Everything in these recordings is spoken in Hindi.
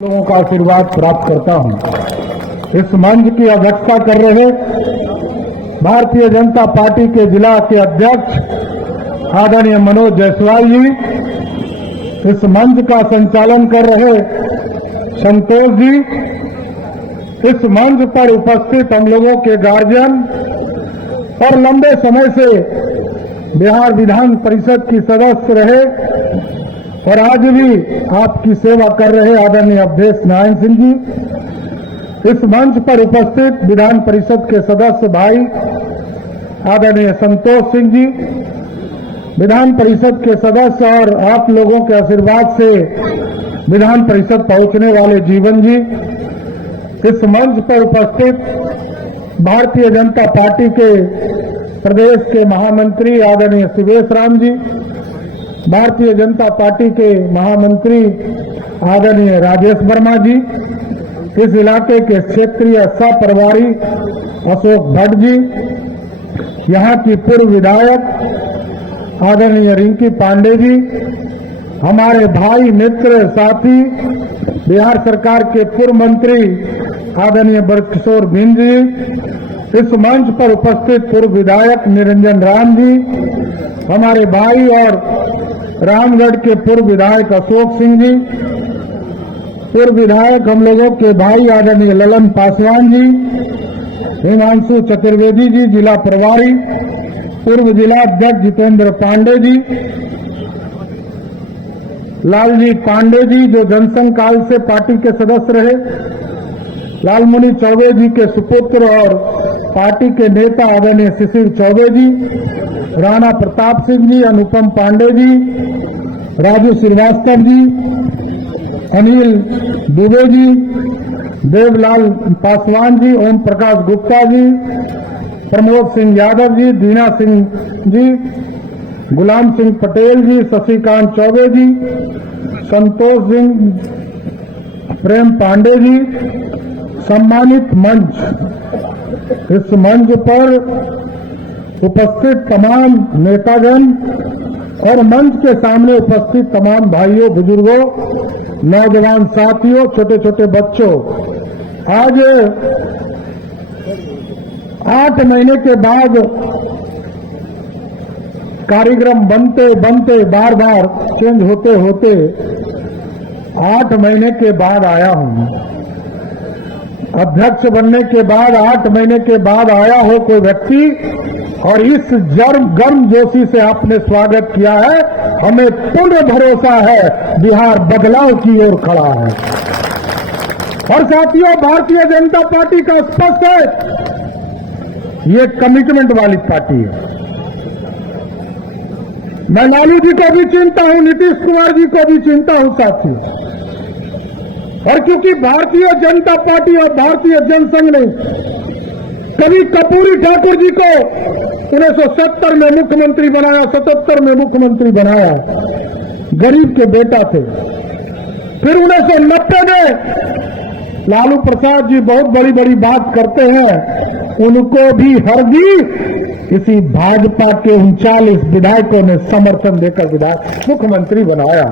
लोगों का आशीर्वाद प्राप्त करता हूं। इस मंच की अध्यक्षता कर रहे भारतीय जनता पार्टी के जिला के अध्यक्ष आदरणीय मनोज जायसवाल जी, इस मंच का संचालन कर रहे संतोष जी, इस मंच पर उपस्थित हम लोगों के गार्जियन और लंबे समय से बिहार विधान परिषद की सदस्य रहे और आज भी आपकी सेवा कर रहे आदरणीय अवधेश नारायण सिंह जी, इस मंच पर उपस्थित विधान परिषद के सदस्य भाई आदरणीय संतोष सिंह जी, विधान परिषद के सदस्य और आप लोगों के आशीर्वाद से विधान परिषद पहुंचने वाले जीवन जी, इस मंच पर उपस्थित भारतीय जनता पार्टी के प्रदेश के महामंत्री आदरणीय शिवेश राम जी, भारतीय जनता पार्टी के महामंत्री आदरणीय राजेश वर्मा जी, इस इलाके के क्षेत्रीय सह-प्रभारी अशोक भट्ट जी, यहाँ की पूर्व विधायक आदरणीय रिंकी पांडे जी, हमारे भाई मित्र साथी बिहार सरकार के पूर्व मंत्री आदरणीय ब्रजकिशोर बिंद जी, इस मंच पर उपस्थित पूर्व विधायक निरंजन राम जी, हमारे भाई और रामगढ़ के पूर्व विधायक अशोक सिंह जी, पूर्व विधायक हम लोगों के भाई आदरणीय ललन पासवान जी, हिमांशु चतुर्वेदी जी जिला प्रभारी, पूर्व जिला अध्यक्ष जितेंद्र पांडे जी, लालजी पांडे जी जो जनसंघ काल से पार्टी के सदस्य रहे, लालमुनि चौबे जी के सुपुत्र और पार्टी के नेता आदरणीय शिशिर चौबे जी, राणा प्रताप सिंह जी, अनुपम पांडे जी, राजू श्रीवास्तव जी, अनिल दुबे जी, देवलाल पासवान जी, ओम प्रकाश गुप्ता जी, प्रमोद सिंह यादव जी, दीना सिंह जी, गुलाम सिंह पटेल जी, शशिकांत चौबे जी, संतोष सिंह, प्रेम पांडे जी, सम्मानित मंच, इस मंच पर उपस्थित तमाम नेतागण और मंच के सामने उपस्थित तमाम भाइयों, बुजुर्गों, नौजवान साथियों, छोटे छोटे बच्चों, आज 8 महीने के बाद कार्यक्रम बनते बनते बार बार चेंज होते होते 8 महीने के बाद आया हूं। अध्यक्ष बनने के बाद 8 महीने के बाद आया हो कोई व्यक्ति और इस गर्म जोशी से आपने स्वागत किया है, हमें पूर्ण भरोसा है बिहार बदलाव की ओर खड़ा है। और साथियों, भारतीय जनता पार्टी का स्पष्ट है, ये कमिटमेंट वाली पार्टी है। मैं लालू जी को भी चिंता हूं, नीतीश कुमार जी को भी चिंता हूं साथियों, और क्योंकि भारतीय जनता पार्टी और भारतीय जनसंघ ने कभी कर्पूरी ठाकुर जी को 1970 में मुख्यमंत्री बनाया, 77 में मुख्यमंत्री बनाया, गरीब के बेटा थे। फिर 1990 में लालू प्रसाद जी बहुत बड़ी बड़ी बात करते हैं, उनको भी हरदी इसी भाजपा के 39 विधायकों ने समर्थन देकर विधायक मुख्यमंत्री बनाया।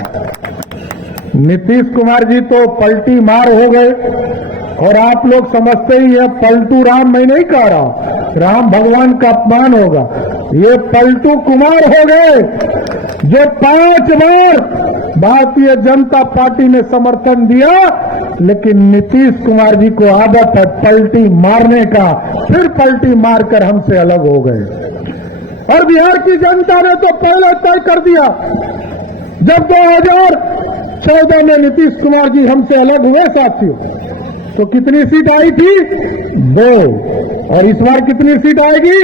नीतीश कुमार जी तो पलटी मार हो गए और आप लोग समझते ही है, पलटू राम मैं नहीं कह रहा, राम भगवान का अपमान होगा, ये पलटू कुमार हो गए जो 5 बार भारतीय जनता पार्टी ने समर्थन दिया, लेकिन नीतीश कुमार जी को आदत है पलटी मारने का, फिर पलटी मारकर हमसे अलग हो गए। और बिहार की जनता ने तो पहले तय कर दिया, जब 2014 में नीतीश कुमार जी हमसे अलग हुए साथियों, तो कितनी सीट आई थी? 2। और इस बार कितनी सीट आएगी?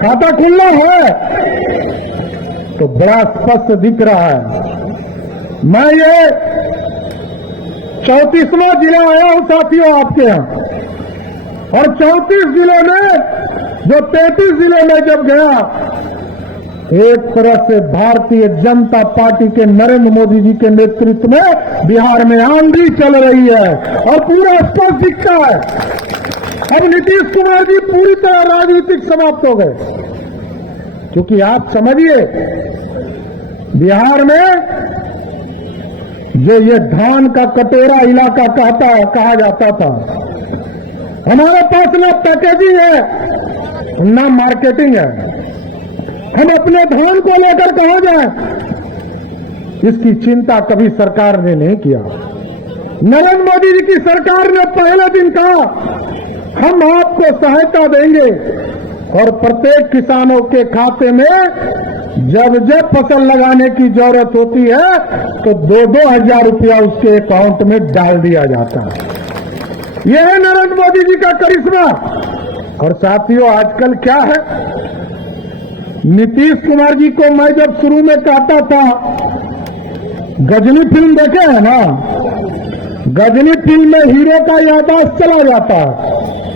खाता खुलना है तो बड़ा स्पष्ट दिख रहा है। मैं ये 34वां जिला आया हूं साथियों आपके यहां, और 34 जिलों में जो 33 जिलों में जब गया, एक तरह से भारतीय जनता पार्टी के नरेंद्र मोदी जी के नेतृत्व में बिहार में आंधी चल रही है और पूरा स्पष्ट दिखता है। अब नीतीश कुमार जी पूरी तरह राजनीतिक समाप्त हो गए, क्योंकि आप समझिए बिहार में जो ये धान का कटोरा इलाका कहा जाता था। हमारे पास ना पैकेजिंग है ना मार्केटिंग है। हम अपने धान को लेकर कहां जाएं, इसकी चिंता कभी सरकार ने नहीं किया। नरेंद्र मोदी जी की सरकार ने पहले दिन कहा हम आपको सहायता देंगे और प्रत्येक किसानों के खाते में जब जब फसल लगाने की जरूरत होती है तो 2-2 हजार रुपया उसके अकाउंट में डाल दिया जाता है। यह है नरेंद्र मोदी जी का करिश्मा। और साथियों, आजकल क्या है, नीतीश कुमार जी को मैं जब शुरू में कहता था, गजनी फिल्म देखे हैं ना, गजनी फिल्म में हीरो का याददाश्त चला जाता है,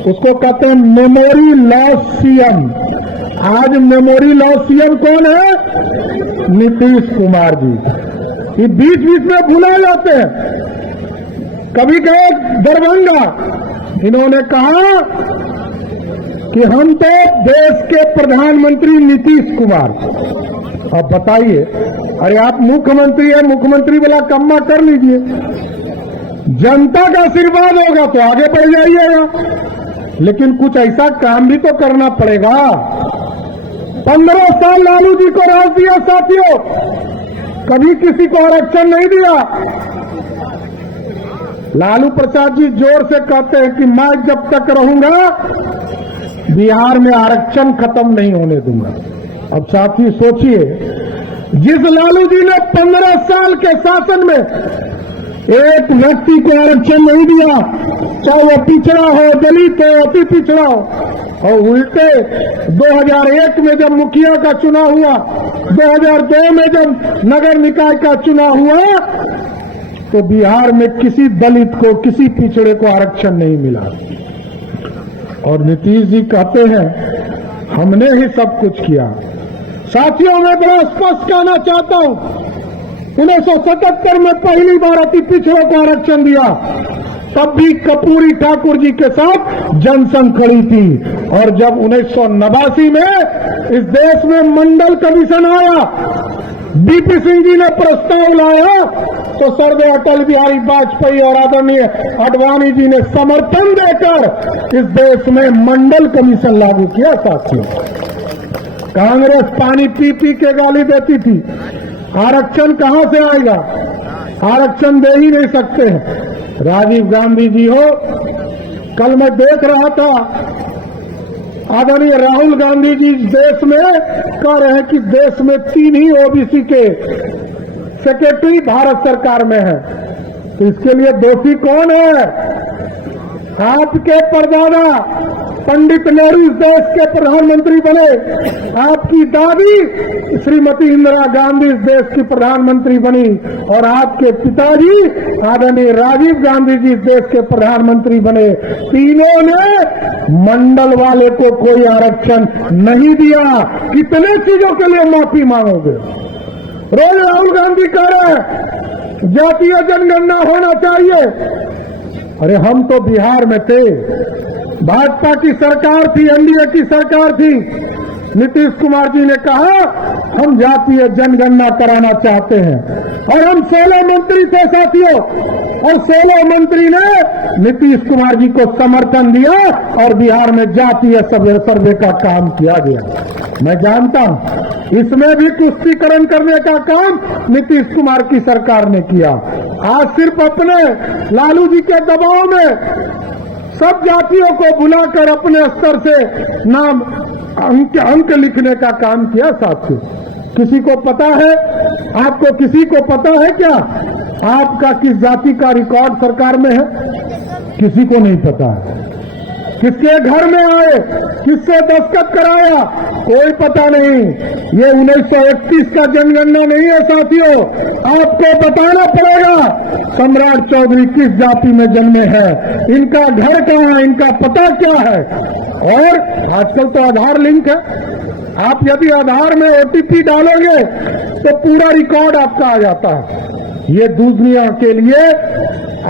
उसको कहते हैं मेमोरी लॉस सीएम। आज मेमोरी लॉस सीएम कौन है? नीतीश कुमार जी। ये बीच बीच में भुला जाते हैं। कभी गए दरभंगा, इन्होंने कहा कि हम तो देश के प्रधानमंत्री नीतीश कुमार। अब बताइए, अरे आप मुख्यमंत्री है, मुख्यमंत्री वाला कम्मा कर लीजिए, जनता का आशीर्वाद होगा तो आगे बढ़ जाइएगा, लेकिन कुछ ऐसा काम भी तो करना पड़ेगा। 15 साल लालू जी को राज दिया साथियों, कभी किसी को आरक्षण नहीं दिया। लालू प्रसाद जी जोर से कहते हैं कि मैं जब तक रहूंगा बिहार में आरक्षण खत्म नहीं होने दूंगा। अब साथी सोचिए, जिस लालू जी ने 15 साल के शासन में एक व्यक्ति को आरक्षण नहीं दिया, चाहे वो पिछड़ा हो, दलित हो, अति पिछड़ा हो, और उल्टे 2001 में जब मुखिया का चुनाव हुआ, 2002 में जब नगर निकाय का चुनाव हुआ, तो बिहार में किसी दलित को, किसी पिछड़े को आरक्षण नहीं मिला। और नीतीश जी कहते हैं हमने ही सब कुछ किया। साथियों, मैं बड़ा स्पष्ट कहना चाहता हूं, 1977 में पहली बार अति पिछड़ों को आरक्षण दिया, तब भी कपूरी ठाकुर जी के साथ जनसंघ खड़ी थी। और जब 1989 में इस देश में मंडल कमीशन आया, बीपी सिंह जी ने प्रस्ताव लाया, तो सर्वे अटल बिहारी वाजपेयी और आदरणीय आडवाणी जी ने समर्थन देकर इस देश में मंडल कमीशन लागू किया। साथियों, कांग्रेस पानी पी पी के गाली देती थी, आरक्षण कहां से आएगा, आरक्षण दे ही नहीं सकते हैं। राजीव गांधी जी हो, कल मैं देख रहा था आदरणीय राहुल गांधी जी देश में कह रहे हैं कि देश में 3 ही ओबीसी के सेक्रेटरी भारत सरकार में है। तो इसके लिए दोषी कौन है? आपके परदादा पंडित नेहरू इस देश के प्रधानमंत्री बने, आपकी दादी श्रीमती इंदिरा गांधी इस देश की प्रधानमंत्री बनी, और आपके पिताजी आदरणीय राजीव गांधी जी इस देश के प्रधानमंत्री बने। तीनों ने मंडल वाले को कोई आरक्षण नहीं दिया। कितने चीजों के लिए माफी मांगोगे? रोज राहुल गांधी कह रहे हैं जातीय जनगणना होना चाहिए। अरे हम तो बिहार में थे, भाजपा की सरकार थी, एनडीए की सरकार थी, नीतीश कुमार जी ने कहा हम जातीय जनगणना कराना चाहते हैं, और हम 16 मंत्री थे साथियों, और 16 मंत्री ने नीतीश कुमार जी को समर्थन दिया और बिहार में जातीय सर्वे का काम किया गया। मैं जानता हूं इसमें भी तुष्टीकरण करने का काम नीतीश कुमार की सरकार ने किया। आज सिर्फ अपने लालू जी के दबाव में सब जातियों को बुलाकर अपने स्तर से नाम अंक लिखने का काम किया। साथियों, किसी को पता है, आपको किसी को पता है क्या आपका किस जाति का रिकॉर्ड सरकार में है? किसी को नहीं पता है। किसके घर में आए, किससे दस्तखत कराया, कोई पता नहीं। ये 1931 का जनगणना नहीं है साथियों, आपको बताना पड़ेगा सम्राट चौधरी किस जाति में जन्मे हैं, इनका घर कहाँ है, इनका पता क्या है। और आजकल तो आधार लिंक है, आप यदि आधार में ओटीपी डालोगे तो पूरा रिकॉर्ड आपका आ जाता है। ये दुनिया के लिए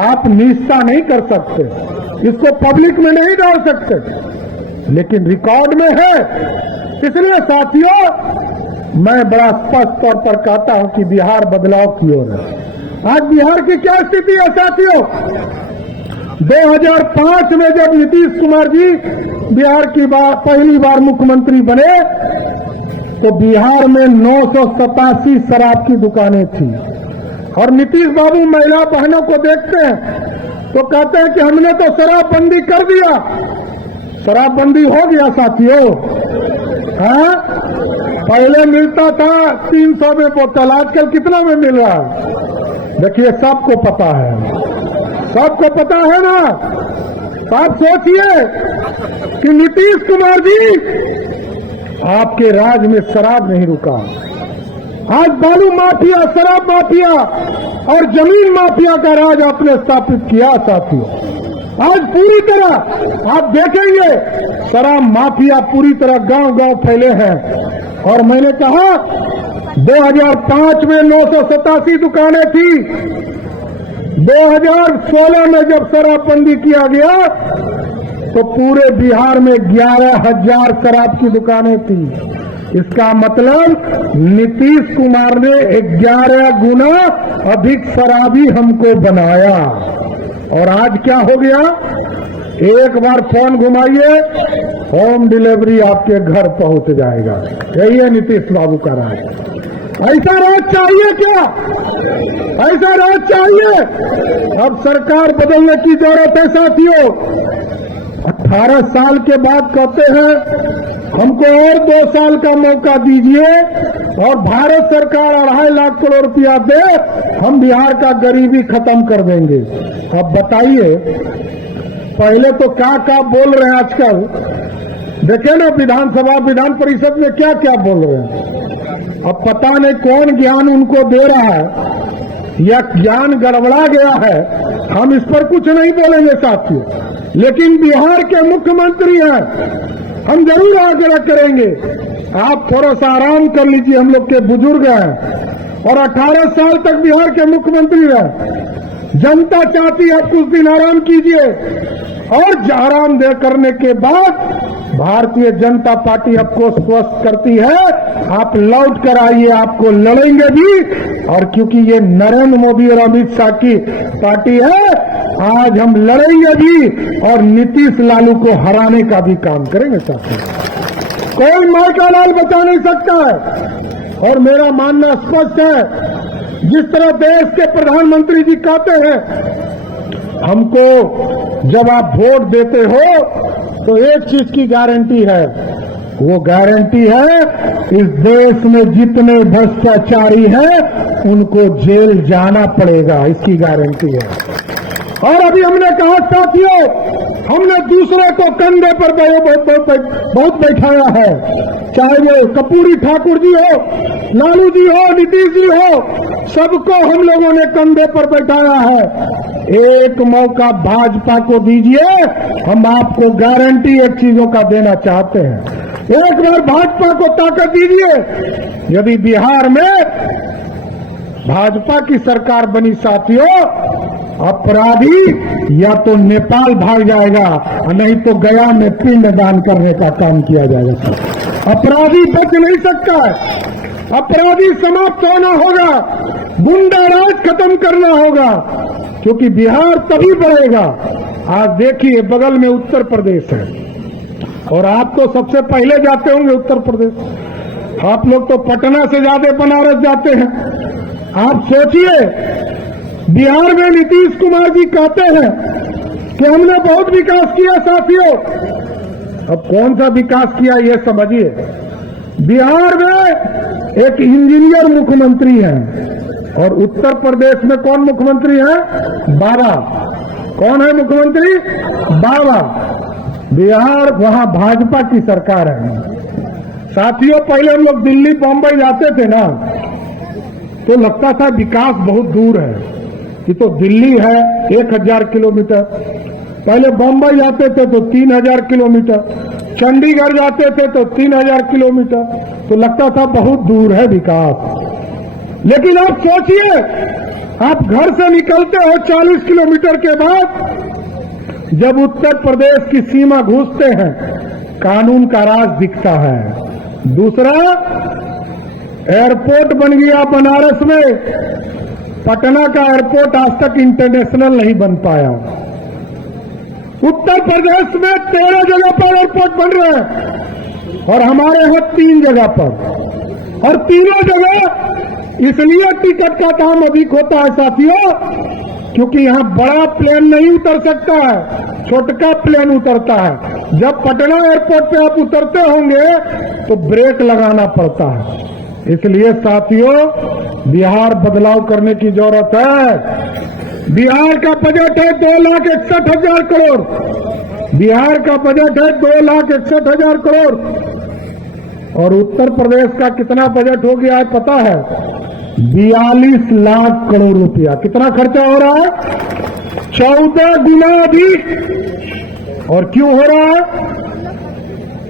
आप निष्ठा नहीं कर सकते, इसको पब्लिक में नहीं डाल सकते, लेकिन रिकॉर्ड में है। इसलिए साथियों, मैं बड़ा स्पष्ट तौर पर कहता हूं कि बिहार बदलाव की ओर है। आज बिहार की क्या स्थिति है साथियों? 2005 में जब नीतीश कुमार जी बिहार की पहली बार मुख्यमंत्री बने तो बिहार में 987 शराब की दुकानें थी। और नीतीश बाबू महिला बहनों को देखते हैं तो कहते हैं कि हमने तो शराबबंदी कर दिया। शराबबंदी हो गया साथियों। हाँ, पहले मिलता था 300 में बोतल, आजकल कितना में मिल रहा है? देखिए, सबको पता है, सबको पता है ना। आप सोचिए कि नीतीश कुमार जी आपके राज में शराब नहीं रुका। आज बालू माफिया, शराब माफिया और जमीन माफिया का राज आपने स्थापित किया साथियों। आज पूरी तरह आप देखेंगे शराब माफिया पूरी तरह गांव-गांव फैले हैं। और मैंने कहा 2005 में 987 दुकानें थी। 2016 में जब शराबबंदी किया गया तो पूरे बिहार में 11,000 शराब की दुकानें थी। इसका मतलब नीतीश कुमार ने 11 गुना अधिक शराबी हमको बनाया। और आज क्या हो गया? एक बार फोन घुमाइए, होम डिलीवरी आपके घर पहुंच जाएगा। यही है नीतीश बाबू का राज। ऐसा राज चाहिए क्या? ऐसा राज चाहिए? अब सरकार बदलने की जरूरत है साथियों। 18 साल के बाद कहते हैं हमको और 2 साल का मौका दीजिए और भारत सरकार 2.5 लाख करोड़ रुपया दे, हम बिहार का गरीबी खत्म कर देंगे। अब बताइए, पहले तो क्या बोल रहे हैं आजकल? देखे ना विधानसभा, विधान परिषद में क्या क्या बोल रहे हैं। अब पता नहीं कौन ज्ञान उनको दे रहा है या ज्ञान गड़बड़ा गया है। हम इस पर कुछ नहीं बोलेंगे साथियों, लेकिन बिहार के मुख्यमंत्री हैं, हम जरूर आग्रह करेंगे आप थोड़ा सा आराम कर लीजिए। हम लोग के बुजुर्ग हैं और 18 साल तक बिहार के मुख्यमंत्री रहे। जनता चाहती है आप कुछ दिन आराम कीजिए और आराम दे करने के बाद भारतीय जनता पार्टी आपको स्वस्थ करती है, आप लौट कर आइए, आपको लड़ेंगे भी। और क्योंकि ये नरेंद्र मोदी और अमित शाह की पार्टी है, आज हम लड़ेंगे भी और नीतीश लालू को हराने का भी काम करेंगे साथियों। कोई मार का लाल बचा नहीं सकता है। और मेरा मानना स्पष्ट है, जिस तरह देश के प्रधानमंत्री जी कहते हैं हमको जब आप वोट देते हो तो एक चीज की गारंटी है, वो गारंटी है इस देश में जितने भ्रष्टाचारी हैं उनको जेल जाना पड़ेगा, इसकी गारंटी है। और अभी हमने कहा साथियों, हमने दूसरे को कंधे पर बहुत बैठाया है, चाहे वो कपूरी ठाकुर जी हो, लालू जी हो, नीतीश जी हो, सबको हम लोगों ने कंधे पर बैठाया है। एक मौका भाजपा को दीजिए, हम आपको गारंटी एक चीजों का देना चाहते हैं। एक बार भाजपा को ताकत दीजिए। यदि बिहार में भाजपा की सरकार बनी साथियों, अपराधी या तो नेपाल भाग जाएगा और नहीं तो गया में पिंड दान करने का काम किया जाएगा। अपराधी बच नहीं सकता है, अपराधी समाप्त होना होगा, गुंडा राज खत्म करना होगा, क्योंकि बिहार तभी बढ़ेगा। आज देखिए बगल में उत्तर प्रदेश है और आप तो सबसे पहले जाते होंगे उत्तर प्रदेश। आप लोग तो पटना से ज्यादा बनारस जाते हैं। आप सोचिए, बिहार में नीतीश कुमार जी कहते हैं कि हमने बहुत विकास किया साथियों। अब कौन सा विकास किया ये समझिए। बिहार में एक इंजीनियर मुख्यमंत्री हैं और उत्तर प्रदेश में कौन मुख्यमंत्री है? बाबा। कौन है मुख्यमंत्री? बाबा। बिहार, वहां भाजपा की सरकार है साथियों। पहले हम लोग दिल्ली बॉम्बे जाते थे ना तो लगता था विकास बहुत दूर है, कि तो दिल्ली है 1000 किलोमीटर, पहले बॉम्बे जाते थे तो 3000 किलोमीटर, चंडीगढ़ जाते थे तो 3000 किलोमीटर, तो लगता था बहुत दूर है विकास। लेकिन आप सोचिए, आप घर से निकलते हो 40 किलोमीटर के बाद जब उत्तर प्रदेश की सीमा घुसते हैं, कानून का राज दिखता है। दूसरा, एयरपोर्ट बन गया बनारस में, पटना का एयरपोर्ट आज तक इंटरनेशनल नहीं बन पाया। उत्तर प्रदेश में 13 जगह पर एयरपोर्ट बन रहे हैं और हमारे यहां 3 जगह पर, और तीनों जगह इसलिए टिकट का दाम अधिक होता है साथियों, क्योंकि यहां बड़ा प्लेन नहीं उतर सकता है, छोटका प्लेन उतरता है। जब पटना एयरपोर्ट पे आप उतरते होंगे तो ब्रेक लगाना पड़ता है। इसलिए साथियों, बिहार बदलाव करने की जरूरत है। बिहार का बजट है 2,61,000 करोड़। बिहार का बजट है 2,61,000 करोड़। और उत्तर प्रदेश का कितना बजट हो गया है पता है? 42 लाख करोड़ रुपया। कितना खर्चा हो रहा है? 14 गुना अधिक। और क्यों हो रहा है?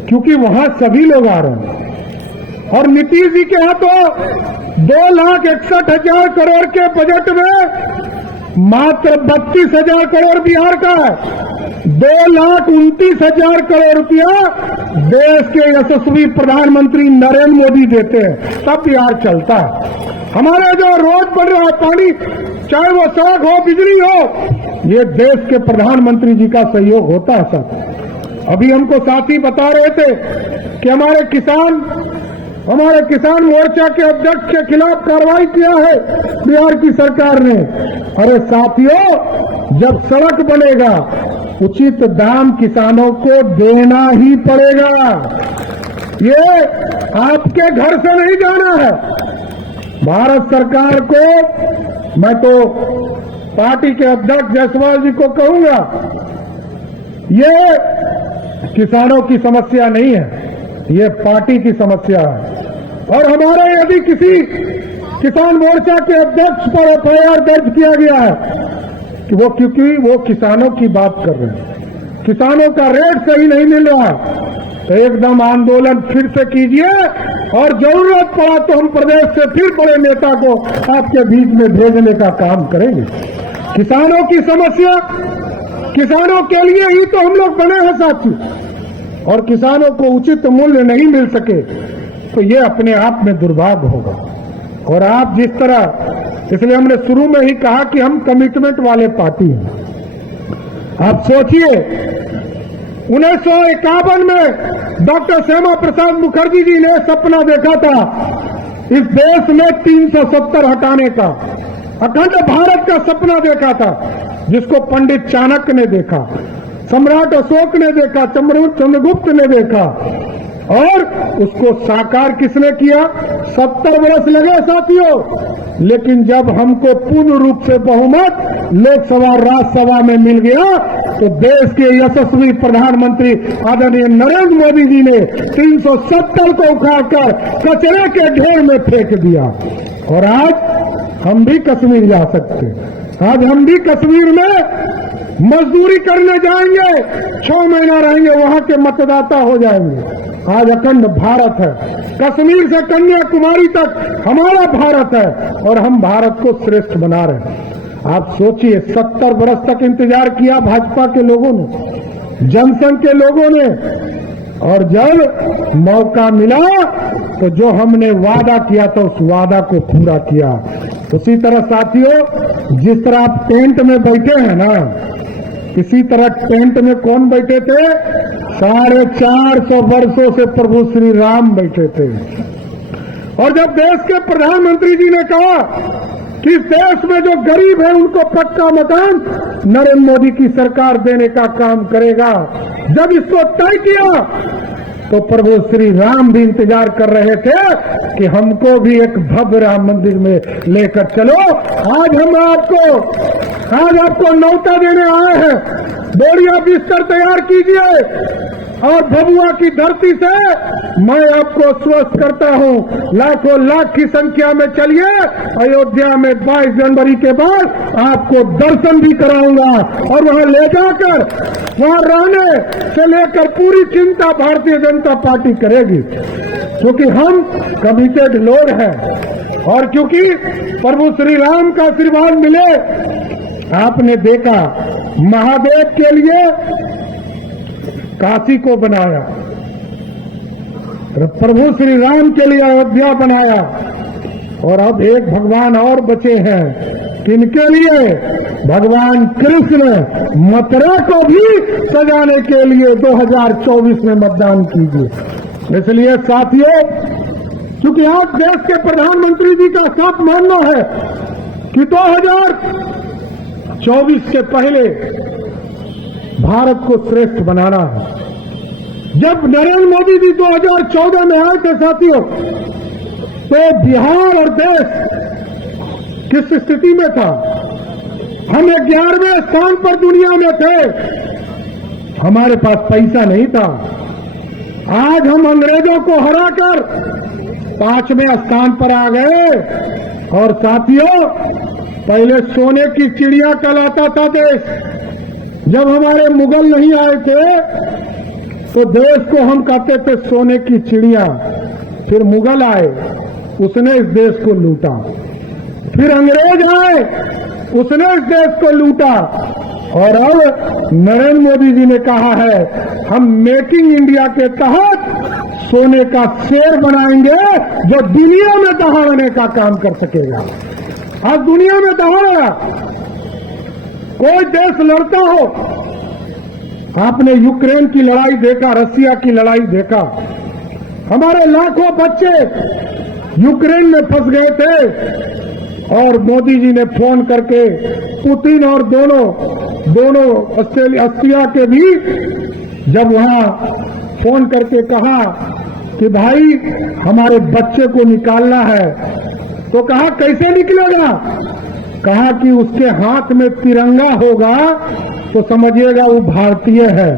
क्योंकि वहां सभी लोग आ रहे हैं। और नीतीश जी के हाथों 2,61,000 करोड़ के बजट में मात्र 32,000 करोड़ बिहार का है। 2,29,000 करोड़ रुपया देश के यशस्वी प्रधानमंत्री नरेंद्र मोदी देते हैं, तब बिहार चलता है। हमारे जो रोड बन रहा है, पानी, चाहे वो सड़क हो, बिजली हो, ये देश के प्रधानमंत्री जी का सहयोग होता है सब। अभी हमको साथी बता रहे थे कि हमारे किसान मोर्चा के अध्यक्ष के खिलाफ कार्रवाई किया है बिहार की सरकार ने। अरे साथियों, जब सड़क बनेगा उचित दाम किसानों को देना ही पड़ेगा। ये आपके घर से नहीं जाना है। भारत सरकार को, मैं तो पार्टी के अध्यक्ष जायसवाल जी को कहूंगा, ये किसानों की समस्या नहीं है, ये पार्टी की समस्या है। और हमारे यदि किसी किसान मोर्चा के अध्यक्ष पर एफआईआर दर्ज किया गया है कि वो, क्योंकि वो किसानों की बात कर रहे हैं, किसानों का रेट सही नहीं मिल रहा है, तो एकदम आंदोलन फिर से कीजिए। और जरूरत पड़ा तो हम प्रदेश से फिर बड़े नेता को आपके बीच में भेजने का काम करेंगे। किसानों की समस्या, किसानों के लिए ही तो हम लोग बने हैं साथी। और किसानों को उचित मूल्य नहीं मिल सके तो ये अपने आप में दुर्भाग्य होगा। और आप जिस तरह, इसलिए हमने शुरू में ही कहा कि हम कमिटमेंट वाले पार्टी हैं। आप सोचिए, 1951 में डॉक्टर श्यामा प्रसाद मुखर्जी जी ने सपना देखा था इस देश में 370 हटाने का, अखंड भारत का सपना देखा था, जिसको पंडित चाणक्य ने देखा, सम्राट अशोक ने देखा, चंद्रगुप्त ने देखा, और उसको साकार किसने किया? 70 वर्ष लगे साथियों। लेकिन जब हमको पूर्ण रूप से बहुमत लोकसभा राज्यसभा में मिल गया तो देश के यशस्वी प्रधानमंत्री आदरणीय नरेंद्र मोदी जी ने 370 को उखाड़कर कचरे के ढेर में फेंक दिया। और आज हम भी कश्मीर जा सकते हैं। आज हम भी कश्मीर में मजदूरी करने जाएंगे, 6 महीना रहेंगे, वहां के मतदाता हो जाएंगे। आज अखंड भारत है, कश्मीर से कन्याकुमारी तक हमारा भारत है और हम भारत को श्रेष्ठ बना रहे हैं। आप सोचिए, 70 वर्ष तक इंतजार किया भाजपा के लोगों ने, जनसंघ के लोगों ने, और जब मौका मिला तो जो हमने वादा किया था उस वादा को पूरा किया। उसी तरह साथियों, जिस तरह आप टेंट में बैठे हैं ना, इसी तरह टेंट में कौन बैठे थे? 450 वर्षों से प्रभु श्री राम बैठे थे। और जब देश के प्रधानमंत्री जी ने कहा कि इस देश में जो गरीब है उनको पक्का मकान नरेंद्र मोदी की सरकार देने का काम करेगा, जब इसको तय किया तो प्रभु श्री राम भी इंतजार कर रहे थे कि हमको भी एक भव्य राम मंदिर में लेकर चलो। आज हम आपको न्योता देने आए हैं। बोरिया बिस्तर तैयार कीजिए और भभुआ की धरती से मैं आपको स्वस्थ करता हूं, लाखों लाख की संख्या में चलिए। अयोध्या में 22 जनवरी के बाद आपको दर्शन भी कराऊंगा और वहां ले जाकर वहां रहने से लेकर पूरी चिंता भारतीय जनता पार्टी करेगी, क्योंकि हम कमिटेड लोग हैं। और क्योंकि प्रभु श्री राम का आशीर्वाद मिले, आपने देखा महादेव के लिए काशी को बनाया, प्रभु श्री राम के लिए अयोध्या बनाया, और अब एक भगवान और बचे हैं किनके लिए? भगवान कृष्ण मथुरा को भी सजाने के लिए 2024 में मतदान कीजिए। इसलिए साथियों, क्योंकि आज देश के प्रधानमंत्री जी का साफ मानना है कि 2024 के पहले भारत को श्रेष्ठ बनाना है। जब नरेंद्र मोदी जी 2014 में आए थे साथियों, तो बिहार और देश किस स्थिति में था? हम 11वें स्थान पर दुनिया में थे, हमारे पास पैसा नहीं था। आज हम अंग्रेजों को हराकर 5वें स्थान पर आ गए। और साथियों, पहले सोने की चिड़िया कहलाता था देश। जब हमारे मुगल नहीं आए थे तो देश को हम कहते थे सोने की चिड़िया। फिर मुगल आए, उसने इस देश को लूटा। फिर अंग्रेज आए, उसने इस देश को लूटा। और अब नरेंद्र मोदी जी ने कहा है, हम मेकिंग इंडिया के तहत सोने का शेर बनाएंगे जो दुनिया में दहाड़ने का काम कर सकेगा। आज दुनिया में दहाड़ा कोई देश लड़ता हो, आपने यूक्रेन की लड़ाई देखा, रसिया की लड़ाई देखा। हमारे लाखों बच्चे यूक्रेन में फंस गए थे और मोदी जी ने फोन करके पुतिन और दोनों ऑस्ट्रेलिया के भी जब वहां फोन करके कहा कि भाई हमारे बच्चे को निकालना है, तो कहा कैसे निकलेगा? कहा कि उसके हाथ में तिरंगा होगा तो समझिएगा वो भारतीय है।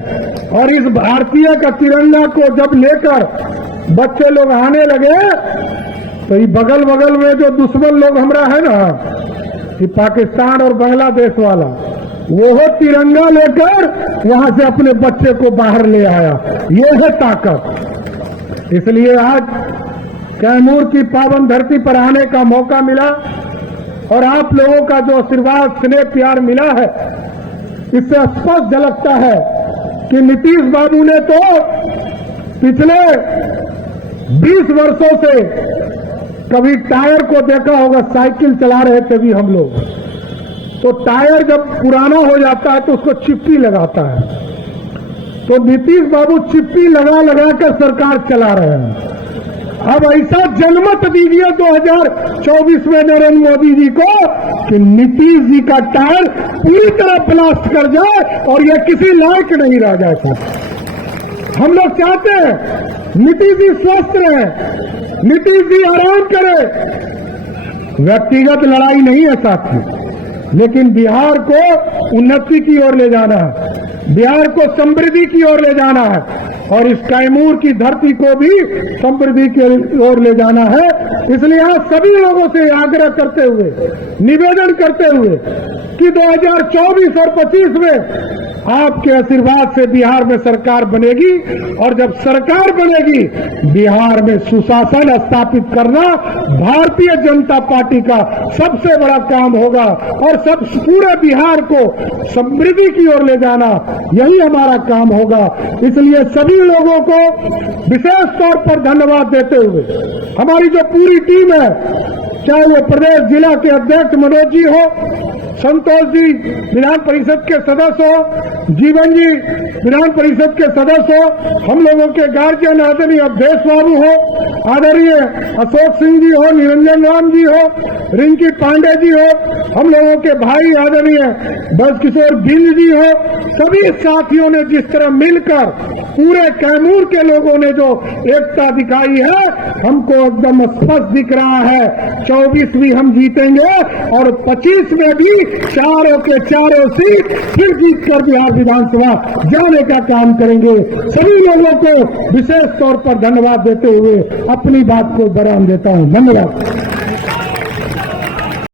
और इस भारतीय का तिरंगा को जब लेकर बच्चे लोग आने लगे तो ये बगल में जो दुश्मन लोग हमारा है ना, कि पाकिस्तान और बांग्लादेश वाला, वो तिरंगा लेकर वहां से अपने बच्चे को बाहर ले आया। ये है ताकत। इसलिए आज कैमूर की पावन धरती पर आने का मौका मिला और आप लोगों का जो आशीर्वाद, स्नेह, प्यार मिला है, इससे स्पष्ट झलकता है कि नीतीश बाबू ने तो पिछले 20 वर्षों से कभी टायर को देखा होगा, साइकिल चला रहे थे भी हम लोग, तो टायर जब पुराना हो जाता है तो उसको चिप्पी लगाता है। तो नीतीश बाबू चिप्पी लगा कर सरकार चला रहे हैं। अब ऐसा जनमत दीजिए 2024 में नरेंद्र मोदी जी को कि नीतीश जी का टायर पूरी तरह ब्लास्ट कर जाए और यह किसी लायक नहीं रह जाए। हम लोग चाहते हैं नीतीश जी स्वस्थ रहे, नीतीश जी आराम करे। व्यक्तिगत लड़ाई नहीं है साथी, लेकिन बिहार को उन्नति की ओर ले जाना है, बिहार को समृद्धि की ओर ले जाना है और इस कैमूर की धरती को भी समृद्धि की ओर ले जाना है। इसलिए आज सभी लोगों से आग्रह करते हुए, निवेदन करते हुए कि 2024 और 25 में आपके आशीर्वाद से बिहार में सरकार बनेगी और जब सरकार बनेगी बिहार में सुशासन स्थापित करना भारतीय जनता पार्टी का सबसे बड़ा काम होगा और सब पूरे बिहार को समृद्धि की ओर ले जाना यही हमारा काम होगा। इसलिए सभी लोगों को विशेष तौर पर धन्यवाद देते हुए हमारी जो पूरी टीम है, चाहे वो प्रदेश जिला के अध्यक्ष मनोज जी हो, संतोष जी विधान परिषद के सदस्य हो, जीवन जी विधान परिषद के सदस्य हो, हम लोगों के गार्जियन आदरणीय अवधेश बाबू हो, आदरणीय अशोक सिंह जी हो, निरंजन राम जी हो, रिंकी पांडे जी हो, हम लोगों के भाई आदरणीय ब्रजकिशोर बिंद जी हो, सभी साथियों ने जिस तरह मिलकर पूरे कैमूर के लोगों ने जो एकता दिखाई है, हमको एकदम स्पष्ट दिख रहा है 24 भी हम जीतेंगे और 25 में भी चारों के चारों सीट फिर जीत कर बिहार विधानसभा जाने का काम करेंगे। सभी लोगों को विशेष तौर पर धन्यवाद देते हुए अपनी बात को विराम देता हूं। धन्यवाद।